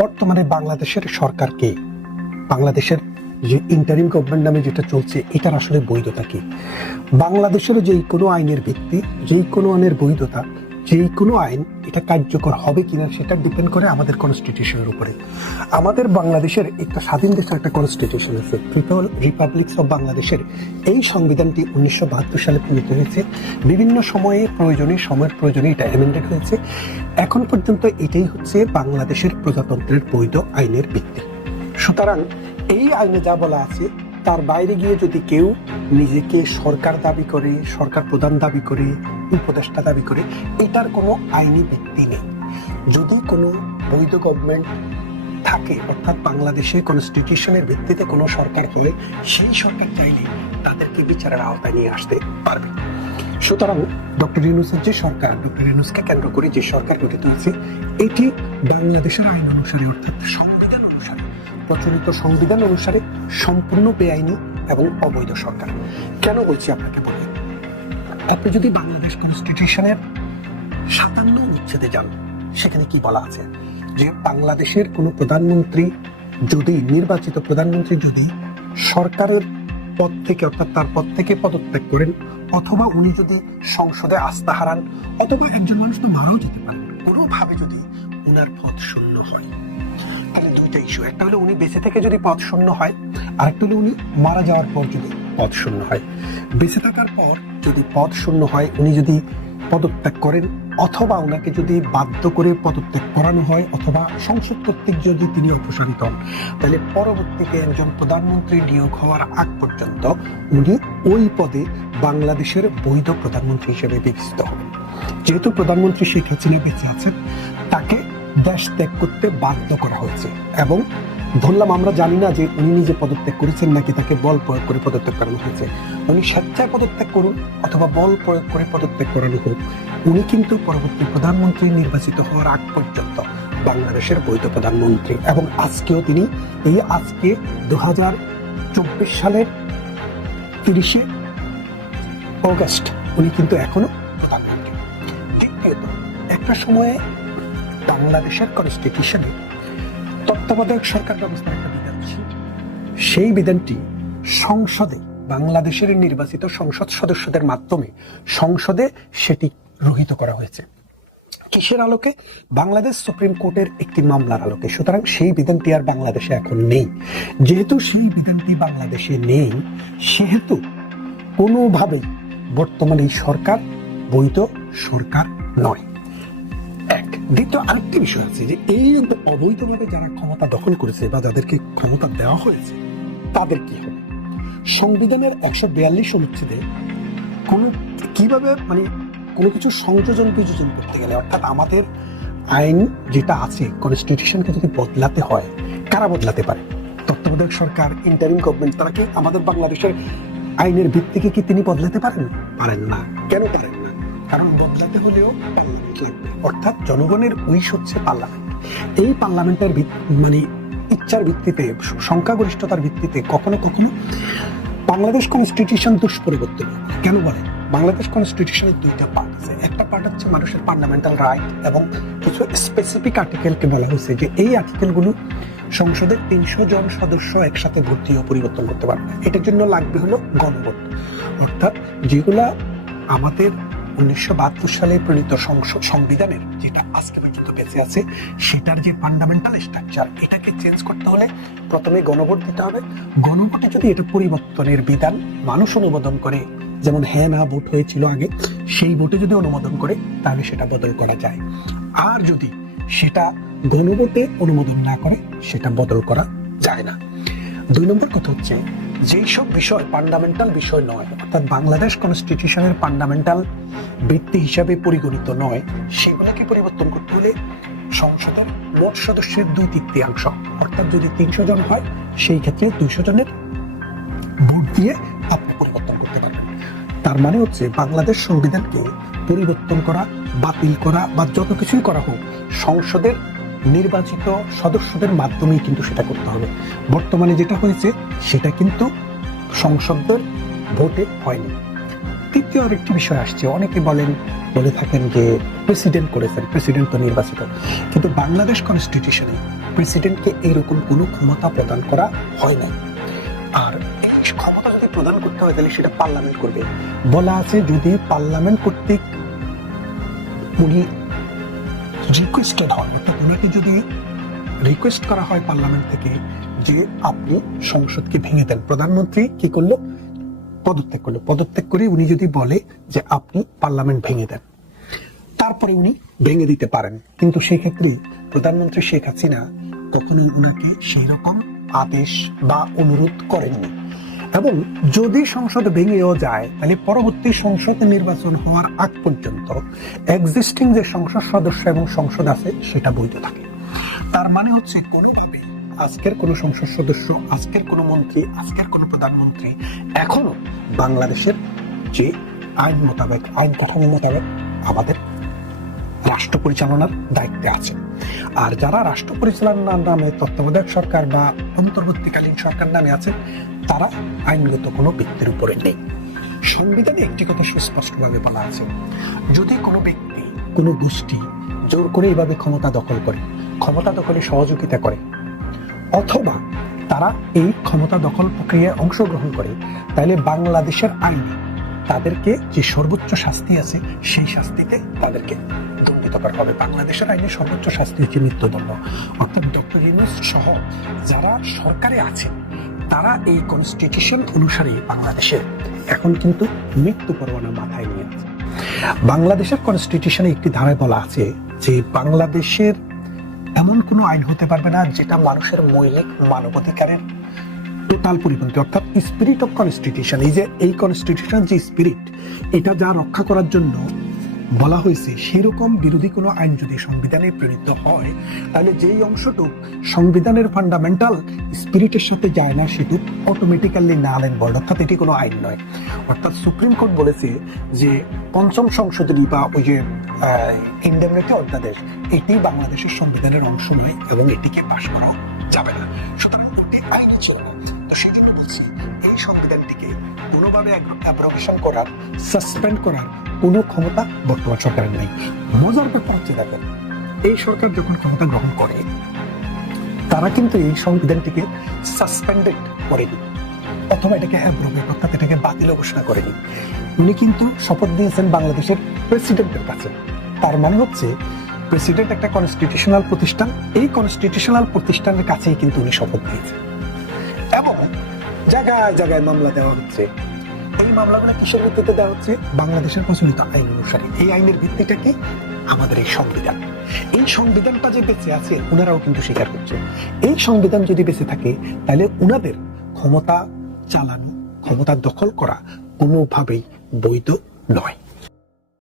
বর্তমানে বাংলাদেশের সরকারকে, বাংলাদেশের যে ইন্টারিম গভর্নমেন্ট নামে যেটা চলছে, এটার আসলে বৈধতা কি? বাংলাদেশের যেই কোনো আইনের ভিত্তি, যেই কোনো আইনের বৈধতা, যেই কোনো আইন এটা কার্যকর হবে কিনা সেটা ডিপেন্ড করে আমাদের কনস্টিটিউশনের উপরে। আমাদের বাংলাদেশের একটা স্বাধীন দেশের একটা কনস্টিটিউশন আছে, পিপল রিপাবলিকস অফ বাংলাদেশের। এই সংবিধানটি 1972 সালে প্রণীত হয়েছে। বিভিন্ন সময়ের প্রয়োজনে এটা অ্যামেন্ডেড হয়েছে। এখন পর্যন্ত এটাই হচ্ছে বাংলাদেশের প্রজাতন্ত্রের বৈধ আইনের ভিত্তি। সুতরাং এই আইনে যা বলা আছে তার বাইরে গিয়ে যদি কেউ নিজেকে সরকার দাবি করে, সরকার প্রধান দাবি করে, উপদেষ্টা দাবি করে, এটার কোনো আইনি ভিত্তি নেই। যদি কোনো বৈধ গভর্নমেন্ট থাকে, অর্থাৎ বাংলাদেশে কনস্টিটিউশনের ভিত্তিতে কোনো সরকার হলে সেই সরকার চাইলে তাদেরকে বিচারের আওতায় নিয়ে আসতে পারবে। সুতরাং ডক্টর ইউনূসের যে সরকার, ডক্টর ইউনূসকে কেন্দ্র করে যে সরকার গঠিত হয়েছে, এটি বাংলাদেশের আইন অনুসারে, অর্থাৎ সংবিধান অনুসারে, প্রচলিত সংবিধান অনুসারে সম্পূর্ণ বেআইনি এবং অবৈধ সরকার। কেন বলছি আপনাকে বলি, আপনি যদি বাংলাদেশ কনস্টিটিউশনের 57 অনুচ্ছেদে যান, সেখানে কি বলা আছে যে বাংলাদেশের কোনো প্রধানমন্ত্রী যদি, নির্বাচিত প্রধানমন্ত্রী যদি সরকারের পদ থেকে, অর্থাৎ তার পদ থেকে পদত্যাগ করেন, অথবা উনি যদি সংসদে আস্থা হারান, অথবা একজন মানুষ তো মারাও যেতে পারেন, কোনোভাবে যদি উনার পদ শূন্য হয়, তাহলে দুইটা ইস্যু। একটা হলো উনি বেঁচে থেকে যদি পদ শূন্য হয়, আরেকটা হলো উনি মারা যাওয়ার পর যদি পদ শূন্য হয়। বেঁচে থাকার পর যদি পদ শূন্য হয়, উনি যদি পদত্যাগ করেন, অথবা ওনাকে যদি বাধ্য করে পদত্যাগ করানো হয়, অথবা সংসদ কর্তৃক যদি তিনি অপসারিত হন, তাহলে পরবর্তীতে একজন প্রধানমন্ত্রী নিয়োগ হওয়ার আগ পর্যন্ত উনি ওই পদে বাংলাদেশের বৈধ প্রধানমন্ত্রী হিসেবে বিবেচিত হবেন। যেহেতু প্রধানমন্ত্রী শেখ হাসিনা বেঁচে আছেন, তাকে দেশ ত্যাগ করতে বাধ্য করা হয়েছে, এবং ধরলাম আমরা জানি না যে উনি নিজে পদত্যাগ করেছেন নাকি তাকে বল প্রয়োগ করে পদত্যাগ করানো হয়েছে। উনি স্বেচ্ছায় পদত্যাগ করুন অথবা বল প্রয়োগ করে পদত্যাগ করানো হোক, উনি কিন্তু পরবর্তী প্রধানমন্ত্রী নির্বাচিত হওয়ার আগ পর্যন্ত বাংলাদেশের বৈধ প্রধানমন্ত্রী। এবং আজকেও তিনি, এই আজকে 2024 সালের 30শে অগস্ট উনি কিন্তু এখনো প্রধানমন্ত্রী। দ্বিতীয়ত, একটা সময়ে বাংলাদেশের কনস্টিটিউশনে তত্ত্বাবধায়ক সরকার ব্যবস্থার একটা বিধান ছিল। সেই বিধানটি সংসদে, বাংলাদেশের নির্বাচিত সংসদ সদস্যদের মাধ্যমে সংসদে সেটি গৃহীত করা হয়েছে। কিসের আলোকে? বাংলাদেশ সুপ্রিম কোর্টের একটি মামলার আলোকে। সুতরাং সেই বিধানটি আর বাংলাদেশে এখন নেই। যেহেতু সেই বিধানটি বাংলাদেশে নেই, সেহেতু কোনোভাবেই বর্তমানে এই সরকার বৈধ সরকার নয়। দ্বিতীয় আরেকটি বিষয় আছে যে এই অবৈধভাবে যারা ক্ষমতা দখল করেছে বা যাদেরকে ক্ষমতা দেওয়া হয়েছে, তাদের কি হবে? সংবিধানের 142 অনুচ্ছেদে কিভাবে কোনো কিছু সংযোজন বিযোজন করতে গেলে, অর্থাৎ আমাদের আইন যেটা আছে, কনস্টিটিউশনকে যদি বদলাতে হয়, কারা বদলাতে পারে? তত্ত্বাবধায়ক সরকার, ইন্টারিম গভর্নমেন্ট। তারা কি আমাদের বাংলাদেশের আইনের ভিত্তিকে কি তিনি বদলাতে পারেন? পারেন না। কেন পারেন না? কারণ বদলাতে হলেও পার্লামেন্ট লাগবে, অর্থাৎ জনগণের উইশ হচ্ছে পার্লামেন্ট। এই পার্লামেন্টের ইচ্ছার ভিত্তিতে, সংখ্যাগরিষ্ঠতার ভিত্তিতে কখনো কখনো বাংলাদেশ কনস্টিটিউশন দুষ্পরিবর্তন। কেন বলেন? বাংলাদেশ কনস্টিটিউশনের দুইটা পার্ট আছে। একটা পার্ট হচ্ছে মানুষের ফান্ডামেন্টাল রাইট, এবং কিছু স্পেসিফিক আর্টিকেলকে বলা হয়েছে যে এই আর্টিকেলগুলো সংসদের 300 জন সদস্য একসাথে ভোট দিয়ে পরিবর্তন করতে পারবে। এটার জন্য লাগবে হলো গণভোট, অর্থাৎ যেগুলা আমাদের 1972 সালে প্রণীত সংবিধানের, যেটা আজকে পর্যন্ত বেঁচে আছে, সেটার যে ফান্ডামেন্টাল স্ট্রাকচার, এটাকে চেঞ্জ করতে হলে প্রথমে গণভোট দিতে হবে। গণভোটে যদি এটা পরিবর্তনের বিধান মানুষ অনুমোদন করে, যেমন হ্যাঁ না ভোট হয়েছিল আগে, সেই ভোটে যদি অনুমোদন করে, তাহলে সেটা বদল করা যায়। আর যদি সেটা গণভোটে অনুমোদন না করে, সেটা বদল করা যায় না। 2 নম্বর কথা হচ্ছে, যেই সব বিষয় ফান্ডামেন্টাল বিষয় নয়, অর্থাৎ বাংলাদেশ কনস্টিটিউশনের ফান্ডামেন্টাল ভিত্তি হিসাবে পরিগণিত নয়, সেগুলোকে পরিবর্তন করতে হলে সংসদের মোট সদস্যের 2/3, অর্থাৎ যদি 300 জন হয়, সেই ক্ষেত্রে 200 জনের ভোট দিয়ে আপনি পরিবর্তন করতে পারবেন। তার মানে হচ্ছে বাংলাদেশ সংবিধানকে পরিবর্তন করা, বাতিল করা বা যত কিছুই করা হোক, সংসদের নির্বাচিত সদস্যদের মাধ্যমেই কিন্তু সেটা করতে হবে। বর্তমানে যেটা হয়েছে সেটা কিন্তু সংসদের ভোটে হয়নি। তৃতীয় আরেকটি বিষয় আসছে, অনেকে বলে থাকেন যে প্রেসিডেন্ট করেছেন, প্রেসিডেন্ট তো নির্বাচিত, কিন্তু বাংলাদেশ কনস্টিটিউশনে প্রেসিডেন্টকে এরকম কোনো ক্ষমতা প্রদান করা হয় না। আর এই ক্ষমতা যদি প্রদান করতে হয় তাহলে সেটা পার্লামেন্ট করবে। বলা আছে যদি পার্লামেন্ট কর্তৃক উনি রিকোয়েস্টেড হন, অর্থাৎ ওনাকে যদি রিকোয়েস্ট করা হয় পার্লামেন্ট থেকে যে আপনি সংসদকে ভেঙে দেন, প্রধানমন্ত্রী কি করলো? পদত্যাগ করলো। পদত্যাগ করে উনি যদি বলে যে আপনি পার্লামেন্ট ভেঙে দেন, তারপরে উনি ভেঙে দিতে পারেন। কিন্তু সেক্ষেত্রে প্রধানমন্ত্রী শেখ হাসিনা কখনোই উনাকে সেই রকম আদেশ বা অনুরোধ করেননি। এবং যদি সংসদ ভেঙেও যায় তাহলে পরবর্তী সংসদ নির্বাচন হওয়ার আগ পর্যন্ত এক্সিস্টিং যে সংসদ সদস্য এবং সংসদ আছে সেটা বৈধ থাকে। তার মানে হচ্ছে কোনোভাবেই আজকের কোন সংসদ সদস্য, আজকের কোন মন্ত্রী, আজকের কোন প্রধানমন্ত্রী এখনো বাংলাদেশের যে আইন মোতাবেক, আইন কাঠামো মোতাবেক আমাদের রাষ্ট্র পরিচালনার দায়িত্বে আছে। আর যারা রাষ্ট্র পরিচালনার নামে তত্ত্বাবধায়ক সরকার বা অন্তর্বর্তীকালীন সরকার নামে আছে তারা আইনগত কোনো ব্যক্তির উপরে নেই। সংবিধানে একটি কথা সুস্পষ্টভাবে বলা আছে, যদি কোনো ব্যক্তি, কোনো গোষ্ঠী জোর করে এভাবে ক্ষমতা দখল করে, ক্ষমতা দখলে সহযোগিতা করে, অথবা তারা এই ক্ষমতা দখল প্রক্রিয়ায় অংশগ্রহণ করে, তাহলে বাংলাদেশের আইনে তাদেরকে যে সর্বোচ্চ শাস্তি আছে সেই শাস্তিতে তাদেরকে দণ্ডিত করা হবে। বাংলাদেশের আইনে সর্বোচ্চ শাস্তি হচ্ছে মৃত্যুদণ্ড। অর্থাৎ ডক্টর ইউনূস সহ যারা সরকারে আছেন তারা এই কনস্টিটিউশন অনুসারে বাংলাদেশের এখন কিন্তু মৃত্যু পরোয়ানা মাথায় নিয়ে আছে। বাংলাদেশের কনস্টিটিউশনে একটি ধারায় বলা আছে যে বাংলাদেশের এমন কোনো আইন হতে পারবে না যেটা মানুষের মৌলিক মানবাধিকারের টোটাল পরিপন্থী, অর্থাৎ স্পিরিট অফ কনস্টিটিউশন। এই যে এই কনস্টিটিউশন যে স্পিরিট, এটা যা রক্ষা করার জন্য বলা হয়েছে, সেরকম বিরোধী কোনো আইন যদি সংবিধানে প্রণীত হয় তাহলে যেই অংশটুক সংবিধানের ফান্ডামেন্টাল স্পিরিটের সাথে যায় না সেটি অটোমেটিক্যালি নাল এন্ড ভয়েড, অর্থাৎ এটি কোনো আইন নয়। অর্থাৎ সুপ্রিম কোর্ট বলেছে যে পঞ্চম সংশোধনী বা ওই যে ইন্ডেমনিটি অধ্যাদেশ এটি বাংলাদেশের সংবিধানের অংশ নয় এবং এটিকে পাশ করা যাবে না। সুতরাং এটি আইনে ছিল না। তো সেই জন্য বলছি এই সংবিধানটিকে কোনোভাবে অ্যাব্রোগেশন করার, সাসপেন্ড করার কোনো ক্ষমতা বর্তমান সরকারের নেই। মজার ব্যাপার হচ্ছে দেখেন, এই সরকার যখন ক্ষমতা গ্রহণ করে তারা কিন্তু এই সংবিধানটিকে সাসপেন্ডেড করেনি অথবা এটাকে অ্যাব্রোগেট অর্থাৎ এটাকে বাতিল ঘোষণা করেনি। উনি কিন্তু শপথ দিয়েছেন বাংলাদেশের প্রেসিডেন্টের কাছে। তার মানে হচ্ছে প্রেসিডেন্ট একটা কনস্টিটিউশনাল প্রতিষ্ঠান, এই কনস্টিটিউশনাল প্রতিষ্ঠানের কাছেই কিন্তু উনি শপথ দিয়েছেন। এবং জায়গায় জায়গায় মামলা দেওয়া হচ্ছে। এই মামলাগুলো কিসের ভিত্তিতে দেওয়া হচ্ছে? বাংলাদেশের প্রচলিত আইন অনুসারে। এই আইনের ভিত্তিটা কি? আমাদের এই সংবিধান। এই সংবিধানটা যে বেঁচে আছে ওনারাও কিন্তু স্বীকার করছে। এই সংবিধান যদি বেঁচে থাকে তাহলে ওনাদের ক্ষমতা চালানো, ক্ষমতা দখল করা কোনোভাবেই বৈধ নয়।